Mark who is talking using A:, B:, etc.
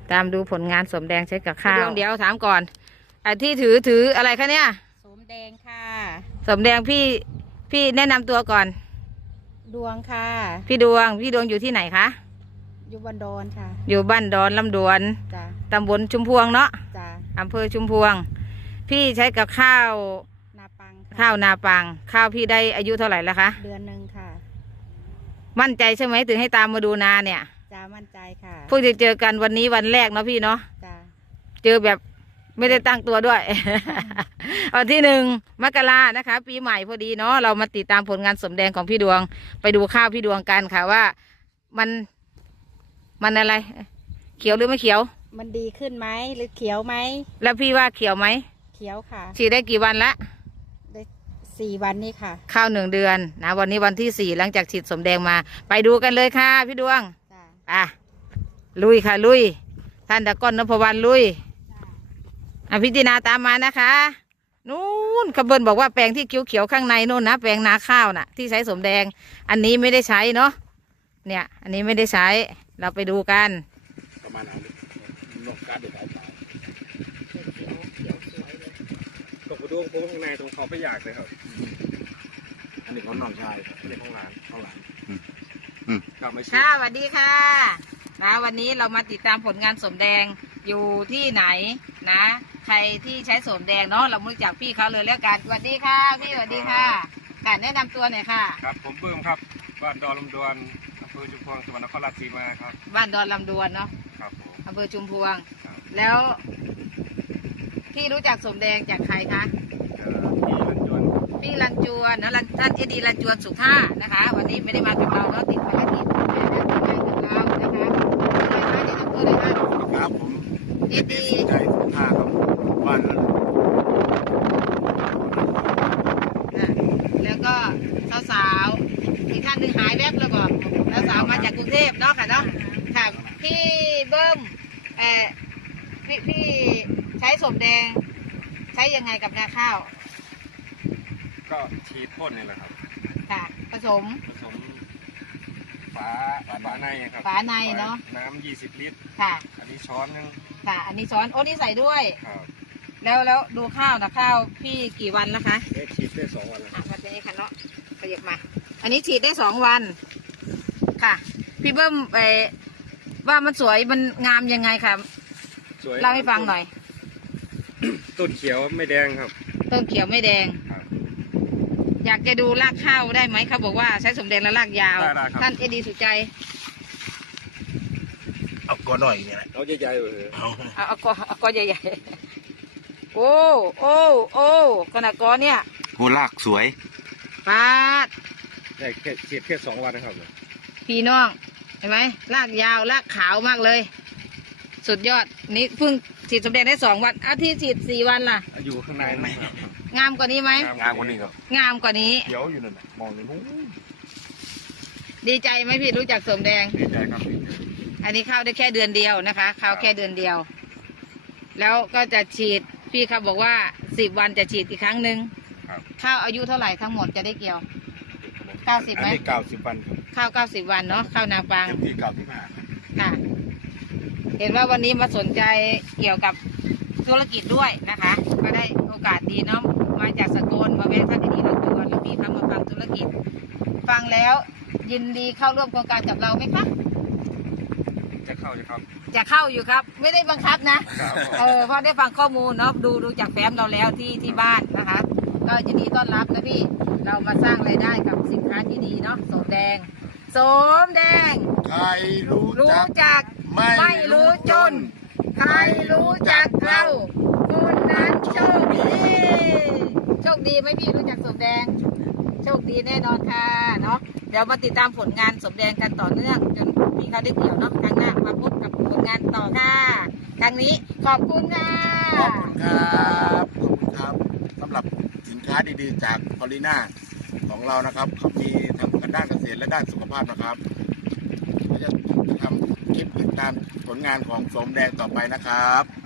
A: ตามดูผลงานสมแดงใช้กับข้าวเดี๋ยวถามก่อนที่ถืออะไรคะเนี่ย
B: สมแดงค่ะ
A: สมแดงพี่แนะนำตัวก่อน
B: ดวงค่ะ
A: พี่ดวงอยู่ที่ไหนคะ
B: อยู่บ้านดอนค่ะ
A: อยู่บ้านดอนลำดวน
B: จ้ะ
A: ตำบลชุมพวงเนาะ
B: จ้ะ
A: อำเภอชุมพวงพี่ใช้กับข้าว
B: นาปัง
A: ข้าวนาปังข้าวพี่ได้อายุเท่าไหร่แล้วคะ
B: เดือนหนึ่งค่ะ
A: มั่นใจใช่ไหมถึงให้ตามมาดูนาเนี่ย
B: จ้ามั่นใจค่ะ
A: เพิ่งจะเจอกันวันนี้วันแรกเนาะพี่เนาะ
B: จ้า
A: เจอแบบไม่ได้ตั้งตัวด้วย วันที่1 มกรานะคะ ปีใหม่พอดีเนาะเรามาติดตามผลงานสมแดงของพี่ดวงไปดูข้าวพี่ดวงกันค่ะว่ามันอะไร เขียวหรือไม่เขียว
B: มันดีขึ้นไหมหรือเขียวไหม
A: แล้วพี่ว่าเขียวไหม
B: เขียวค่ะ
A: ฉีดได้กี่วันละ
B: ได้4 วันนี้ค่ะ
A: ข้าว1 เดือนนะวันนี้วันที่4หลังจากฉีดสมแดงมาไปดูกันเลยค่ะพี่ดวงลุยค่ะลุยท่านตะก้อนนพวรรณลุยพิจารณาตามมานะคะนู้นขบวนบอกว่าแปลงที่เขียวๆข้างในนู่นนะแปลงนาข้าวน่ะที่ใช้สมแดงอันนี้ไม่ได้ใช้เนาะเนี่ยอันนี้ไม่ได้ใช้เราไปดูกัน
C: ประมาณนั้นนกการ์ดเด็กเอาไปตกกระดวงโค้งข้างในตรงเขาไปอยากเลยครับอันนี้ของน้องชายอันนี้ของหลานกลับมาชิม
A: ค่ะสวัสดีค่ะนะวันนี้เรามาติดตามผลงานสมแดงอยู่ที่ไหนนะใครที่ใช้สมแดงเนาะเรารู้จักพี่เขาเลยแล้วกันสวัสดีค่ะพี่สวัสดีค่ะการแนะนำตัวหน่อยค่ะ
C: ครับผมเบิ้มครับบ้านดอนลำดวนอำเภอชุมพวงจังหวัดนครราชสีมาครับ
A: บ้านดอนลำดวนเนาะ
C: ครับผม
A: อำเภอชุมพวงแล้วพี่รู้จักสมแดงจากใครคะพี่รันจวนนะท่านเอดีรันจวนสุขท่านะคะวันนี้ไม่ได้มากับเราเนาะติดภารกิจทำงานกับเรานะคะเลยมาแนะนำตัวเลยค่ะ
C: ครับผม
A: เอดี
C: ใจสุขท่าครับบ้าน
A: แล้วก็สาวๆอีกท่านหนึ่งหายแวบแล้วก็แล้วสาวมาจากกรุงเทพเนาะค่ะเนาะค่ะพี่เบิ้มพี่ใช้สมแดงใช้ยังไงกับนาข้าว
C: ก็ฉีดพ่นนี่แหละครับ
A: ค่ะผสม
C: ฝาในครับ
A: ฝาในเนาะ
C: น้ำ20 ลิตร
A: ค่ะ
C: อันนี้ช้อนนึง
A: ค่ะอันนี้ช้อนโอ้นี่ใส่ด้วย
C: ครับ
A: แล้วดูข้าวนะข้าวพี่กี่วันแล้วคะ
C: ฉีดได้2 วันแล้ว
A: มาทีนี้ค่ะเนาะขยับมาอันนี้ฉีดได้2 วันค่ะพี่เบิ้มว่ามันสวยมันงามยังไงครับเล่าให้ฟังหน่อย
C: ต้นเขียวไม่แดงครับ
A: ต้นเขียวไม่แดงอยากจะดูรากข้าวได้ไหมเขาบอกว่าใช้สมแดงแล้วรากยาวท่านเอดีสุใจ
C: เอาก้อนหน่อยเนี่ยเอาใหญ่ๆเลย
A: เอาก้อนใหญ่ๆโอ้ขนาดก้อนเนี่ย
C: โหรากสวย
A: ปาด
C: ได้ฉีดแค่2 วันนะครับ
A: พี่น้องเห็นไหมรากยาวรากขาวมากเลยสุดยอดนี่เพิ่งฉีดสมแดงได้2 วันอาทิตย์ฉีด4 วันล่ะ
C: อยู่ข้างในไหม
A: งามกว่านี้ไหม
C: งามกว่านี้ครับ
A: งามกว่านี้
C: เขียวอยู่นั่นมองเลยนู้น
A: ดีใจไหมพี่รู้จักสมแดง
C: ดีใจครับ
A: อันนี้เข้าได้แค่เดือนเดียวนะคะเข้าแค่เดือนเดียวแล้วก็จะฉีดพี่เขาบอกว่า10 วันจะฉีดอีกครั้งหนึ่งข้าวอายุเท่าไหร่ทั้งหมดจะได้เกี่ยว90ไหม
C: 90 วัน
A: ข้าว90 วันเนาะข้าวนาปัง
C: ที่95
A: ค่ะเห็นว่าวันนี้มาสนใจเกี่ยวกับธุรกิจด้วยนะคะก็ได้โอกาสดีเนาะมาจากสกลมาแวะท่านดีๆเราตัวแล้วพี่เขามาฟังธุรกิจฟังแล้วยินดีเข้าร่วมโครงการกับเราไหมคะ
C: จะเข้า
A: อยู่ครับไม่ได้บังคับนะเพราะได้ฟังข้อมูลเนาะดูจากแฟ้มเราแล้วที่บ้านนะคะก็ยินดีต้อนรับนะพี่เรามาสร้างรายได้กับสินค้าที่ดีเนาะสมแดง
C: ใครรู้
A: จักไม่รู้จนใครรู้จักเราคนนั้นโชคดีไหมพี่รู้จักสมแดงโชคดีแน่นอนค่ะเนาะเดี๋ยวมาติดตามผลงานสมแดงกันต่อเนื่องจนพี่เขาได้เกี่ยวเนาะครั้งหน้ามาพบกับผลงานต่อค่ะครั้งนี้ขอบคุณค่ะ
C: ขอบคุณครับสำหรับสินค้าดีๆจากพอลิน่าของเรานะครับเขามีทั้งด้านเกษตรและด้านสุขภาพนะครับเราจะทำคลิปติดตามผลงานของสมแดงต่อไปนะครับ